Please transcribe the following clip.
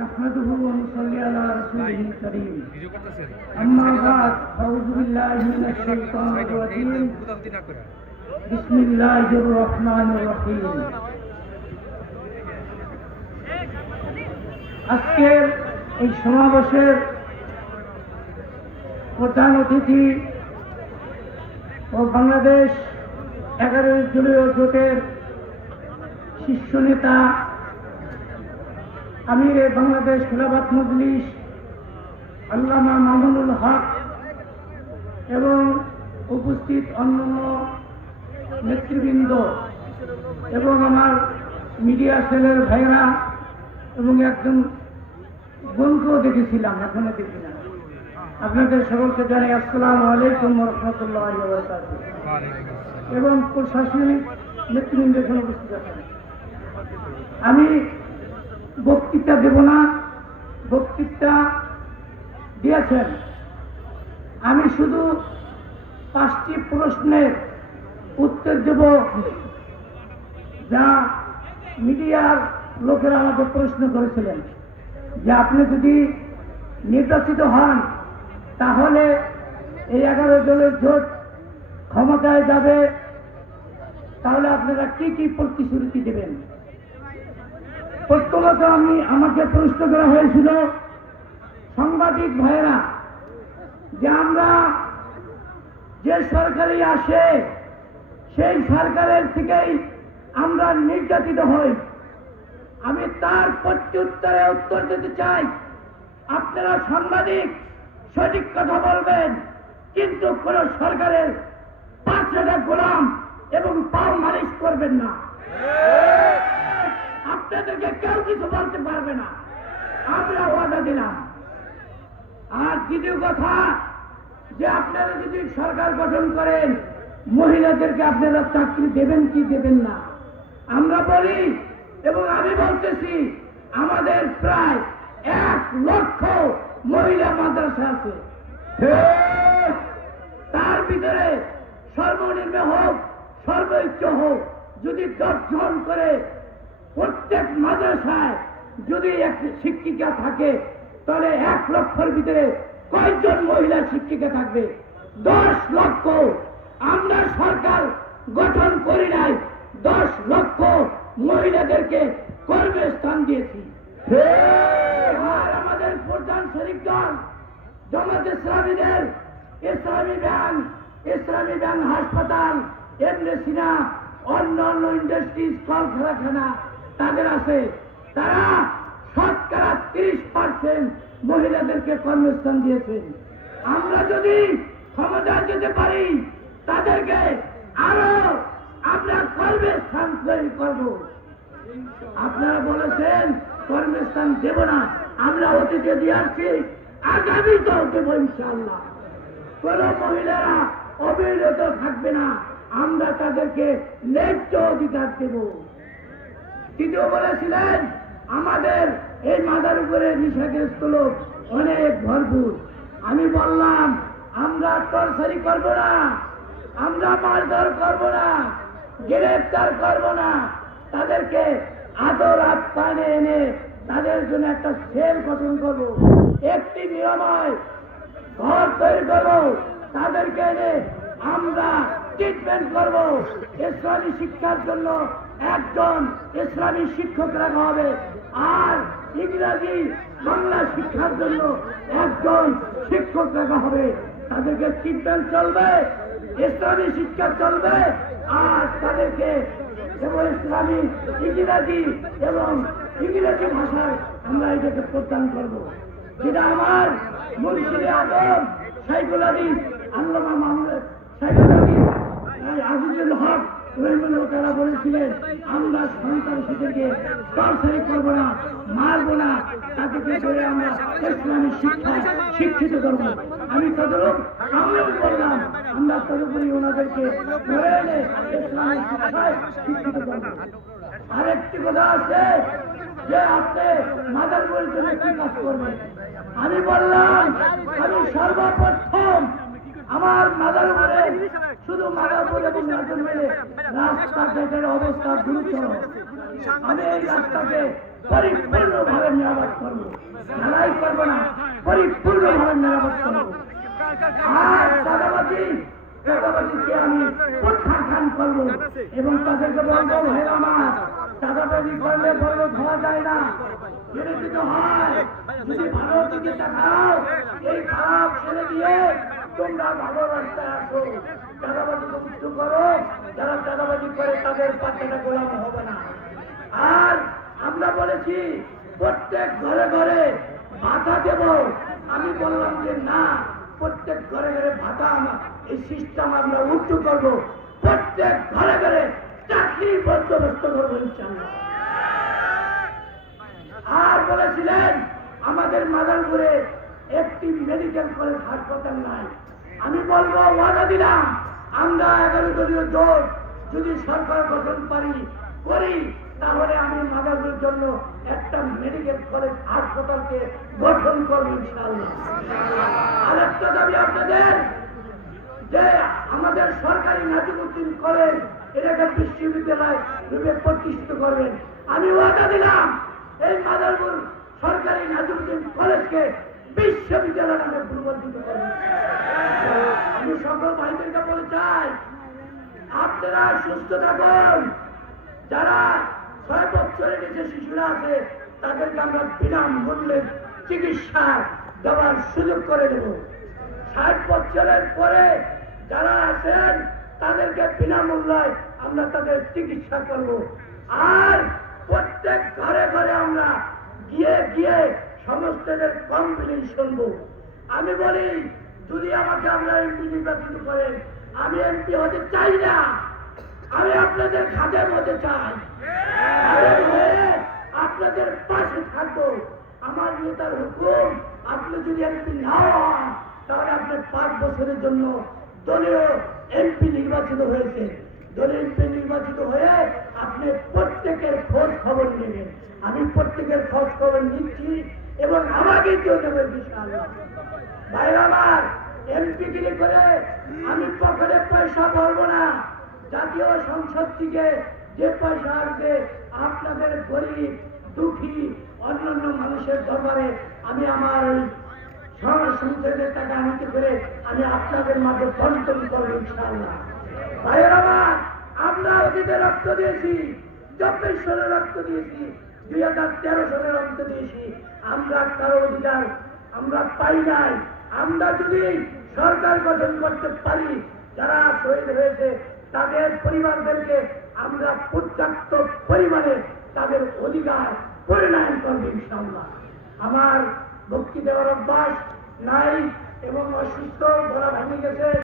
نحمده ونصلي على رسوله الكريم أما بعد أعوذ بالله من الشيطان الرجيم بسم الله الرحمن الرحيم আজকের এই সমাবেশের প্রধান অতিথি ও বাংলাদেশ 11 দলীয় জোটের শীর্ষ নেতা আমিরে বাংলাদেশ খেলাফত মজলিস আল্লামা মামুনুল হক এবং উপস্থিত অন্যান্য নেতৃবৃন্দ এবং আমার মিডিয়া সেলের ভাইরা এবং একজন বন্ধুও দেখেছিলাম, এখনো দেখি না। আপনাদের সকলকে জানাই আসসালামু আলাইকুম ওয়া রাহমাতুল্লাহি ওয়া বারাকাতুহু। এবং প্রশাসনিক নেতৃবৃন্দ এখানে উপস্থিত আছেন। আমি বক্তৃতা দেব না, বক্তৃতা দিয়েছেন। আমি শুধু 5টি প্রশ্নের উত্তর দেব যা মিডিয়ার লোকেরা আমাকে প্রশ্ন করেছিলেন যে আপনি যদি নির্বাচিত হন তাহলে এই 11 দলের জোট ক্ষমতায় যাবে, তাহলে আপনারা কি কি প্রতিশ্রুতি দেবেন। প্রথমত আমাকে প্রশ্ন করা হয়েছিল সাংবাদিক ভাইরা যে আমরা যে সরকারই আসে সেই সরকারের থেকেই আমরা নির্যাতিত হই। আমি তার প্রত্যুত্তরে উত্তর দিতে চাই, আপনারা সাংবাদিক সঠিক কথা বলবেন, কিন্তু কোন সরকারের পাঁচটা গোলাম এবং পাও মালিশ করবেন না। আপনাদেরকে কেউ কিছু বলতে পারবে না, আমরা ওয়াদা দিলাম। আর দ্বিতীয় কথা, যে আপনারা যদি সরকার গঠন করেন মহিলাদেরকে আপনারা চাকরি দেবেন কি দেবেন না। আমরা বলি এবং আমি বলতেছি আমাদের প্রায় 1 লক্ষ মহিলা মাদ্রাসা আছে। তার ভিতরে সর্বনিম্ন হোক সর্বোচ্চ হোক যদি 10 জন করে প্রত্যেক মাদ্রাসায় যদি একটি শিক্ষিকা থাকে তাহলে 1 লক্ষের ভিতরে কয়জন মহিলা শিক্ষিকা থাকবে? 10 লক্ষ। আমরা সরকার গঠন করি নাই, 10 লক্ষ মহিলাদেরকে কর্মস্থান দিয়েছি। আর আমাদের প্রধান শরিক দল জামাত ইসলামীদের ইসলামী ব্যাংক হাসপাতাল, এমনি সিনা, অন্যান্য ইন্ডাস্ট্রিজ, কলকারখানা তাদের আছে। তারা শতকরা 30% মহিলাদেরকে কর্মস্থান দিয়েছেন। আমরা যদি ক্ষমতায় যেতে পারি তাদেরকে আরো আমরা কর্মস্থান তৈরি করব। আপনারা বলেছেন কর্মস্থান দেব না, আমরা অতীতে দিয়ে আসছি, আগামীতেও দেব ইনশাআল্লাহ। কোন মহিলারা অবহেলিত থাকবে না, আমরা তাদেরকে ন্যায্য অধিকার দেব। তৃতীয় বলেছিলেন আমাদের এই মাথার উপরে নিশাগ্রস্ত লোক অনেক ভরপুর। আমি বললাম আমরা টর্চারি করব না, আমরা মারধর করব না, গ্রেফতার করব না, তাদেরকে আদর আপ্যায়নে এনে তাদের জন্য একটা সেল গঠন করব, একটি নিরাময় ঘর তৈরি করব, তাদেরকে এনে আমরা ট্রিটমেন্ট করব। ইসলামী শিক্ষার জন্য একজন ইসলামী শিক্ষক রাখা হবে, আর ইংরেজি বাংলা শিক্ষার জন্য একজন শিক্ষক রাখা হবে। তাদেরকে ট্রিটমেন্ট চলবে, ইসলামী শিক্ষা চলবে, আর তাদেরকে যেমন ইসলামী ইংরেজি ভাষায় আমরা এটাকে প্রদান করব। যেটা আমার মুর্শিদে আজম শাইখুল হাদিস আল্লামা মাহমুদ শাইখুল হাদিস আজিজুল হক রহিমুল্লাহ তাআলা বলেছিলেন, আমরা সন্ত্রাসীদেরকে টর্চারি করব না, মারবো না, তাদেরকে ধরে আমরা ইসলামী শিক্ষা শিক্ষিত করব। আমি তদরূপ আমিও বললাম, আমরা তদুপরি ওনাদেরকে ধরে এনে ইসলামী শিক্ষায় শিক্ষিত করব। আরেকটি কথা আছে যে আপনি মাদারপুরের জন্য কি কাজ করবেন। আমি বললাম আমি সর্বপ্রথম আমার মাদারপুরে শুধু মাদারপুর এবং রাজন মিলে রাস্তাঘাটের অবস্থা গুরুতর। আমি এই রাস্তাকে পরিপূর্ণভাবে নিরাপদ করব। আর চাঁদাবাজিকে আমি প্রত্যাখ্যান করবো এবং তাদেরকে বলবো ভাই আমার চাঁদাবাজি করলে বলবো ধোয়া যায় না, বিরোধিত হয়। যদি ভালো দিকে দেখাও, এই খারাপ ছেড়ে দিয়ে তোমরা ভালো রাস্তায় আসো, চাঁদাবাজি মুক্ত করো। যারা চাঁদাবাজি করে তাদের পাত্রটা গোলাম হবে না। আর আমরা বলেছি প্রত্যেক ঘরে ঘরে ভাতা দেব। আমি বললাম যে না, প্রত্যেক ঘরে ঘরে ভাতা এই সিস্টেম আমরা উচ্চ করব, প্রত্যেক ঘরে ঘরে চাকরি বন্দোবস্ত করবো ইনশাআল্লাহ। আর বলেছিলেন আমাদের মাদারপুরে একটি মেডিকেল কলেজ হাসপাতাল নাই। আমি বলবো ওয়াদা দিলাম, আমরা 11 দলীয় জোট যদি সরকার গঠন করি তাহলে আমি মাদারপুরের জন্য একটা মেডিকেল কলেজ হাসপাতালকে গঠন করবো ইনশাআল্লাহ। আর একটা দাবি আপনাদের, যে আমাদের সরকারি নাজিমুদ্দিন কলেজ এটাকে বিশ্ববিদ্যালয় রূপে প্রতিষ্ঠিত করবেন। আমি ওয়াদা দিলাম এই মাদারপুর সরকারি নাজিমুদ্দিন কলেজকে বিশ্ববিদ্যালয় নামে পরিবর্তিত করবেন। আমি সকল ভাইদেরকে বলে চাই, আপনারা সুস্থ থাকুন। যারা 6 বছরের নিচে শিশুরা আছে তাদেরকে আমরা বিনামূল্যে চিকিৎসা দেওয়ার সুযোগ করে দেব। 60 বছরের পরে যারা আছেন তাদেরকে বিনামূল্যে আমরা তাদের চিকিৎসা করব। আর প্রত্যেক ঘরে ঘরে আমরা গিয়ে গিয়ে সমস্তদের কমপ্লেইন শুনবো। আমি বলি, যদি আমাকে আমরা এমপি নির্বাচিত করেন, আমি এমপি হতে চাই না, আমি আপনাদের খাদের মধ্যে চাই, আপনাদের পাশে থাকবো। আমার নেতার হুকুম, আপনি যদি এমপি না হন তাহলে আপনি 5 বছরের জন্য দলীয় এমপি নির্বাচিত হয়েছে। দলীয় এমপি নির্বাচিত হয়ে আপনি প্রত্যেকের খোঁজ খবর নেবেন। আমি প্রত্যেকের খোঁজ খবর নিচ্ছি এবং আমাকে কেউ নেবে ইনশাআল্লাহ। ভাইরা আমার, এমপিগিরি করে আমি পকেটে পয়সা ভরবো না। জাতীয় সংসদ থেকে যে পয়সা আসবে আপনাদের গরিব দুঃখী অন্যান্য মানুষের দরবারে আমি আমার সংসদের টাকা আনতে করে আমি আপনাদের মাঝে বন্টন করবো ইনশাআল্লাহ। ভাইয়ের আমার, আমরা অতীতে রক্ত দিয়েছি, 24 সালে রক্ত দিয়েছি, 2013 সালে রক্ত দিয়েছি। আমরা কারো অধিকার আমরা পাই নাই। আমরা যদি সরকার গঠন করতে পারি, যারা শহীদ হয়েছে তাদের পরিবারদেরকে আমরা পর্যাপ্ত পরিমাণে তাদের অধিকার পরিণয়ন করবো ইনশাআল্লাহ। আমার ভক্তি দেওয়ার অভ্যাস নাই এবং অসুস্থ, গলা ভেঙে গেছে।